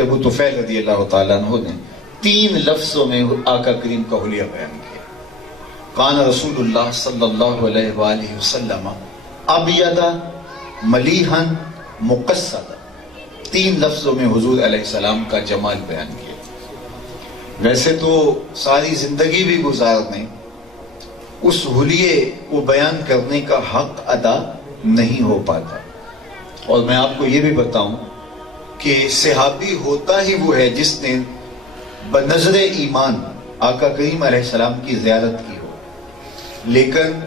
ابو طفیل رضی اللہ تعالیٰ عنہ نے 3 لفظوں میں آقا کریم کا حلیہ بیان کیا. کان رسول اللہ صلی اللہ علیہ وآلہ وسلم ابیض ملیحا مقصدا. 3 لفظوں میں حضور علیہ السلام کا جمال بیان کیا. ویسے تو ساری زندگی بھی گزارنے اس حلیے کو بیان کرنے کا حق ادا نہیں ہو پاتا. اور میں آپ کو یہ بھی بتاؤں کہ صحابی ہوتا ہی وہ ہے جس نے بنظر ایمان آقا کریم علیہ السلام کی زیارت کی ہو. لیکن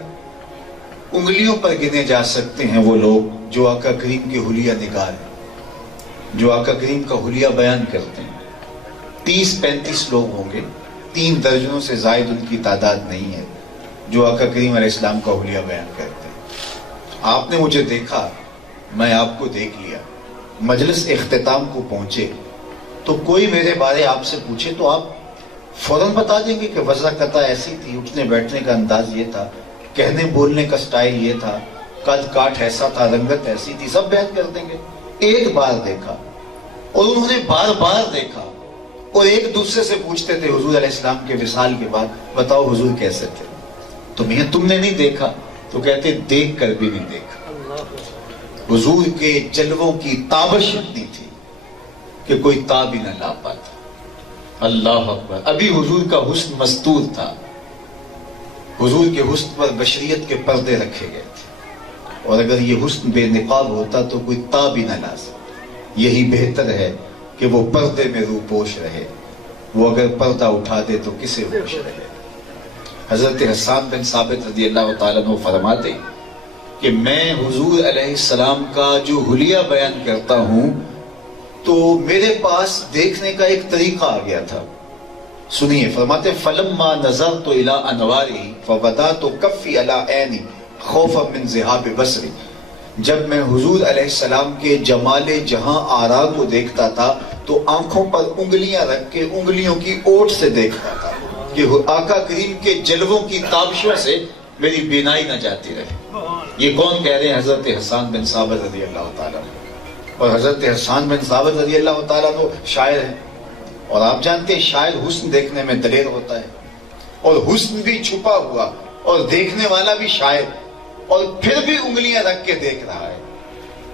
انگلیوں پر گنے جا سکتے ہیں وہ لوگ جو آقا کریم کے حلیہ نگار ہیں، جو آقا کریم کا حلیہ بیان کرتے ہیں. 30-35 لوگ ہوں گے، 3 درجنوں سے زائد ان کی تعداد نہیں ہے جو آقا کریم علیہ السلام کا حلیہ بیان کرتے ہیں. آپ نے مجھے دیکھا، میں آپ کو دیکھ لیا. مجلس اختتام کو پہنچے تو کوئی میرے بارے آپ سے پوچھے تو آپ فوراً بتا دیں گے کہ وضع قطع ایسی تھی، اٹھنے بیٹھنے کا انداز یہ تھا، کہنے بولنے کا سٹائل یہ تھا، قد کاٹ ایسا تھا، رنگت ایسی تھی، سب بیان کر دیں گے. ایک بار دیکھا اور انہوں نے بار بار دیکھا اور ایک دوسرے سے پوچھتے تھے حضور علیہ السلام کے وصال کے بعد، بتاؤ حضور کیسے تھے؟ تو میاں تم نے نہیں دیکھا؟ تو کہتے دیکھ کر بھی نہیں دیکھا. حضور کے جلووں کی تابش اتنی تھی کہ کوئی تاب ہی نہ لا پاتا. اللہ اکبر. ابھی حضور کا حسن مستور تھا، حضور کے حسن پر بشریت کے پردے رکھے گئے تھے، اور اگر یہ حسن بے نقاب ہوتا تو کوئی تاب ہی نہ لا سکتا. یہی بہتر ہے کہ وہ پردے میں روپوش رہے، وہ اگر پردہ اٹھا دے تو کسے ہوش رہے. حضرت حسان بن ثابت رضی اللہ تعالیٰ عنہ فرماتے کہ میں حضور علیہ السلام کا جو حلیہ بیان کرتا ہوں تو میرے پاس دیکھنے کا ایک طریقہ آ گیا تھا. سنیے، فرماتے فلما نظرت الى انواری فوضعت کفی علی عینی خوفا من ذہاب بصری. جب میں حضور علیہ السلام کے جمال جہاں آرا کو دیکھتا تھا تو آنکھوں پر انگلیاں رکھ کے انگلیوں کی اوٹ سے دیکھتا تھا کہ آقا کریم کے جلووں کی تابشوں سے میری بینائی نہ جاتی رہے. یہ کون کہہ رہے ہیں؟ حضرت حسان بن ثابت رضی اللہ تعالیٰ عنہ. اور حضرت حسان بن ثابت رضی اللہ تعالیٰ عنہ شاعر ہیں، اور آپ جانتے ہیں شاعر حسن دیکھنے میں دلیر ہوتا ہے، اور حسن بھی چھپا ہوا اور دیکھنے والا بھی شاعر، اور پھر بھی انگلیاں رکھ کے دیکھ رہا ہے.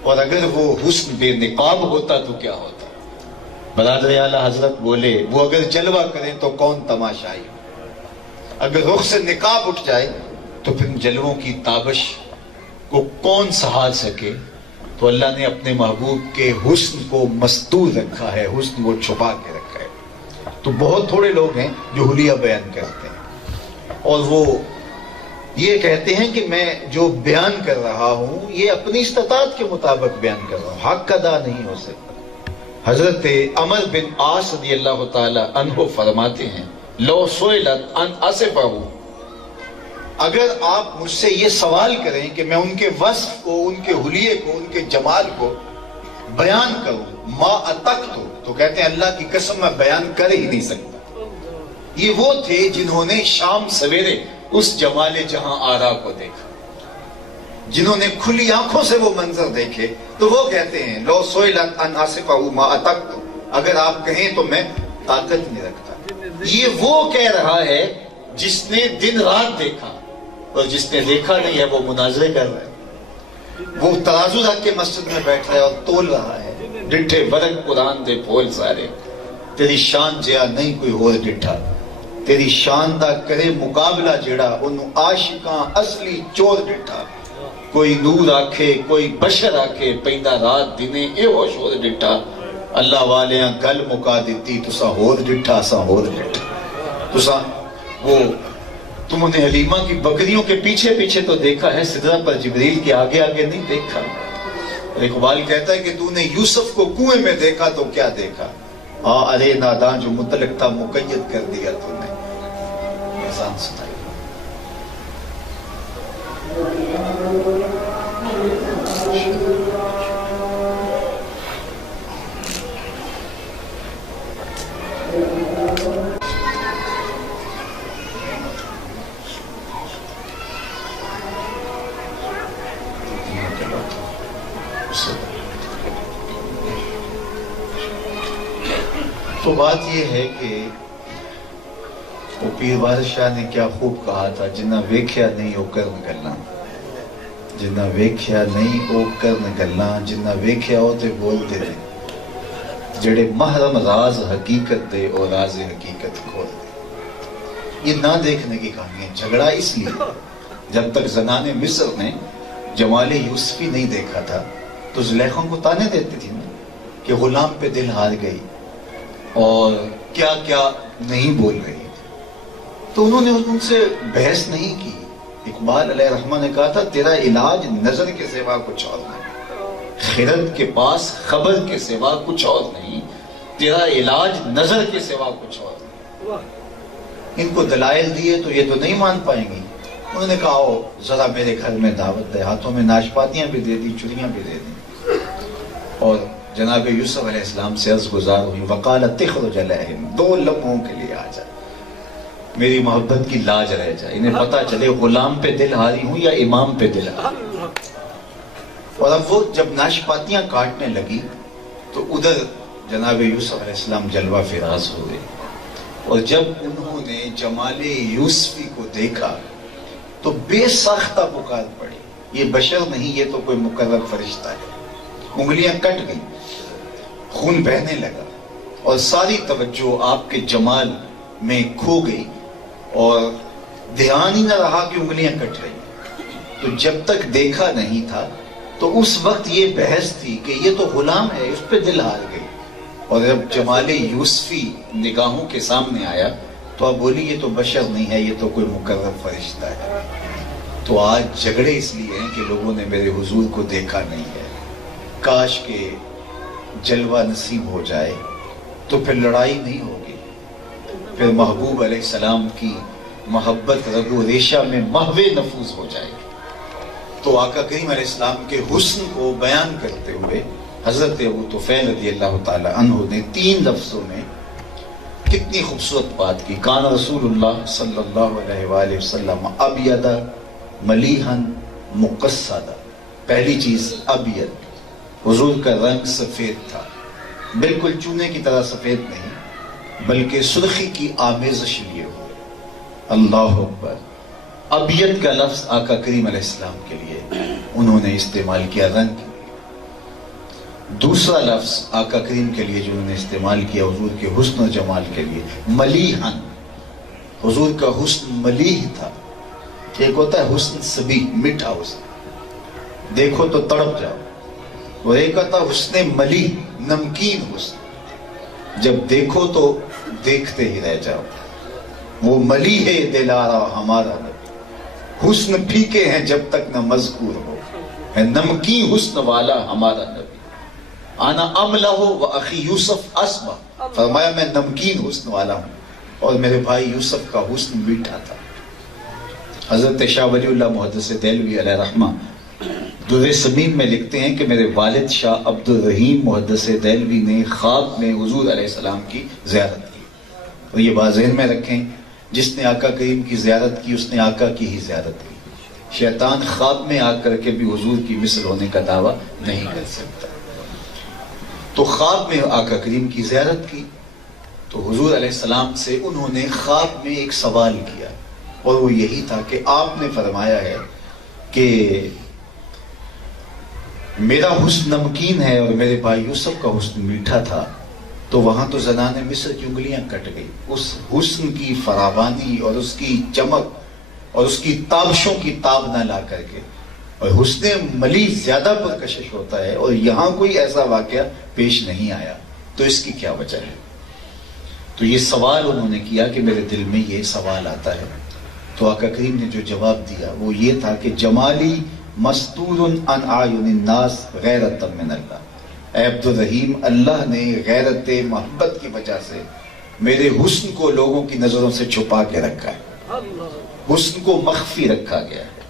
اور اگر وہ حسن بے نقاب ہوتا تو کیا ہوتا؟ برادر اعلیٰ حضرت بولے وہ اگر جلوہ کریں تو کون تماشائی، اگر رخ سے نقاب اٹھ جائے تو پھر جلووں کی تابش کو کون سہار سکے. تو اللہ نے اپنے محبوب کے حسن کو مستور رکھا ہے، حسن کو چھپا کے رکھا ہے. تو بہت تھوڑے لوگ ہیں جو حلیہ بیان کرتے ہیں، اور وہ یہ کہتے ہیں کہ میں جو بیان کر رہا ہوں یہ اپنی استطاعت کے مطابق بیان کر رہا ہوں، حق ادا نہیں ہو سکتا. حضرت عمر بن عاص رضی اللہ تعالی عنہ فرماتے ہیں لو سئلت ان اصفہ، اگر آپ مجھ سے یہ سوال کریں کہ میں ان کے وصف کو، ان کے حلیے کو، ان کے جمال کو بیان کروں، ما اتقت، تو کہتے ہیں اللہ کی قسم میں بیان کر ہی نہیں سکتا. یہ وہ تھے جنہوں نے شام سویرے اس جمال جہاں آرا کو دیکھا، جنہوں نے کھلی آنکھوں سے وہ منظر دیکھے، تو وہ کہتے ہیں لو سئلت ان اصفہ ما اتقت، اگر آپ کہیں تو میں طاقت نہیں رکھتا. یہ وہ کہہ رہا ہے جس نے دن رات دیکھا، اور جس نے دیکھا نہیں ہے وہ مناظرے کر رہا ہے. وہ ترازو رکھ کے مسجد میں بیٹھ رہا ہے اور تول رہا ہے. ڈٹھے ورق قرآن دے پھول سارے، تیری شان جیا نہیں کوئی ہور ڈٹھا، تیری شان دا کرے مقابلہ جڑا انہوں عاشقاں اصلی چور ڈٹھا. کوئی نور آکھے کوئی بشر آکھے پیندا رات دنے اے ہو شور ڈٹھا. اللہ والیاں گل مکا دیتی تسا ہور ڈٹھا سا ہور ڈٹھا. تسا وہ تم نے حلیمہ کی بکریوں کے پیچھے پیچھے تو دیکھا ہے، سدرہ پر جبریل کے آگے آگے نہیں دیکھا. اور اقبال کہتا ہے کہ تو نے یوسف کو کنویں میں دیکھا تو کیا دیکھا، ارے ناداں جو مطلق تھا مقید کر دیا تو نے. اذان سنائی. تو بات یہ ہے کہ وہ پیر بادشاہ نے کیا خوب کہا تھا، جنہ ویکھیا نہیں او کرن گلاں، جنہ ویکھیا نہیں او کرن گلاں، جنہ ویکھیا او تے بول دے نے، جڑے محرم راز حقیقت دے اور راز حقیقت کھول دے۔ یہ نہ دیکھنے کی کہانی ہے۔ جھگڑا اس لیے جب تک زنان مصر نے جمال یوسفی نہیں دیکھا تھا تو زلیخا کو تانے دیتی تھی نا کہ غلام پہ دل ہار گئی اور کیا کیا نہیں بول رہی تھی، تو انہوں نے ان سے بحث نہیں کی۔ اقبال علیہ الرحمہ نے کہا تھا تیرا علاج نظر کے سوا کچھ اور نہیں، خرد کے پاس خبر کے سوا کچھ اور نہیں، تیرا علاج نظر کے سوا کچھ اور نہیں۔ ان کو دلائل دیے تو یہ تو نہیں مان پائیں گی۔ انہوں نے کہا آؤ ذرا میرے گھر میں دعوت دے، ہاتھوں میں ناشپاتیاں بھی دے دی، چڑیاں بھی دے دی، اور جناب یوسف علیہ السلام سے عرض گزار ہوئی، وقالت اخرج علیہم، 2 لمحوں کے لیے آ جا، میری محبت کی لاج رہ جائے، انہیں پتہ چلے غلام پہ دل ہاری ہوں یا امام پہ دل ہاری۔ اور اب وہ جب ناشپاتیاں کاٹنے لگی تو ادھر جناب یوسف علیہ السلام جلوہ فراز ہوئے، اور جب انہوں نے جمال یوسفی کو دیکھا تو بے ساختہ پکار پڑی، یہ بشر نہیں، یہ تو کوئی مقرب فرشتہ ہے۔ انگلیاں کٹ گئی، خون بہنے لگا، اور ساری توجہ آپ کے جمال میں کھو گئی، اور دھیان ہی نہ رہا کہ انگلیاں کٹ رہی۔ تو جب تک دیکھا نہیں تھا تو اس وقت یہ بحث تھی کہ یہ تو غلام ہے، اس پہ دل ہار گئی، اور جب جمال یوسفی نگاہوں کے سامنے آیا تو آپ بولی یہ تو بشر نہیں ہے، یہ تو کوئی مقرب فرشتہ ہے۔ تو آج جھگڑے اس لیے ہیں کہ لوگوں نے میرے حضور کو دیکھا نہیں ہے۔ کاش کہ جلوہ نصیب ہو جائے تو پھر لڑائی نہیں ہوگی، پھر محبوب علیہ السلام کی محبت رگو ریشہ میں محو نفوذ ہو جائے گی۔ تو آقا کریم علیہ السلام کے حسن کو بیان کرتے ہوئے حضرت ابو طفیل رضی اللہ تعالی عنہ نے 3 لفظوں میں کتنی خوبصورت بات کی۔ کان رسول اللہ صلی اللہ علیہ وآلہ وسلم ابید ملیحا مقصدا، پہلی چیز ابید، حضور کا رنگ سفید تھا، بالکل چونے کی طرح سفید نہیں بلکہ سرخی کی آمیزش لیے ہوئے۔ اللہ اکبر۔ ابید کا لفظ آقا کریم علیہ السلام کے لیے انہوں نے استعمال کیا رنگ کے۔ دوسرا لفظ آقا کریم کے لیے جو انہوں نے استعمال کیا حضور کے حسن و جمال کے لیے، ملیحن، حضور کا حسن ملیح تھا۔ ایک ہوتا ہے حسن سبی، میٹھا حسن، دیکھو تو تڑپ جاؤ، اور ایک ہوتا ہے حسن ملیح، نمکین حسن، جب دیکھو تو دیکھتے ہی رہ جاؤ۔ وہ ملیح دلارا ہمارا نبی، حسن پھیکے ہیں جب تک نہ مذکور ہو، ہے نمکین حسن والا ہمارا نبی۔ آنا املہ و اخی یوسف اسبا، فرمایا میں نمکین حسن والا ہوں اور میرے بھائی یوسف کا حسن میٹھا تھا۔ حضرت شاہ ولی اللہ محدث دہلوی علیہ رحمہ در سمین میں لکھتے ہیں کہ میرے والد شاہ عبد الرحیم محدث دہلوی نے خواب میں حضور علیہ السلام کی زیارت کی، اور یہ بات ذہن میں رکھیں، جس نے آقا کریم کی زیارت کی اس نے آقا کی ہی زیارت کی۔ شیطان خواب میں آ کر کے بھی حضور کی مثل ہونے کا دعویٰ نہیں کر سکتا۔ تو خواب میں آقا کریم کی زیارت کی تو حضور علیہ السلام سے انہوں نے خواب میں ایک سوال کیا، اور وہ یہی تھا کہ آپ نے فرمایا ہے کہ میرا حسن نمکین ہے اور میرے بھائی یوسف کا حسن میٹھا تھا، تو وہاں تو زنان مصر کی انگلیاں کٹ گئی۔ اس حسن کی فراوانی اور اس کی چمک اور اس کی تابشوں کی تاب نہ لا کر کے، اور حسن ملی زیادہ پرکشش ہوتا ہے، اور یہاں کوئی ایسا واقعہ پیش نہیں آیا، تو اس کی کیا وجہ ہے؟ تو یہ سوال انہوں نے کیا کہ میرے دل میں یہ سوال آتا ہے۔ تو آقا کریم نے جو جواب دیا وہ یہ تھا کہ جمالی مستور عن اعین الناس غیرۃ من اللہ، اے عبد الرحیم، اللہ نے غیرت محبت کی وجہ سے میرے حسن کو لوگوں کی نظروں سے چھپا کے رکھا ہے، حسن کو مخفی رکھا گیا ہے۔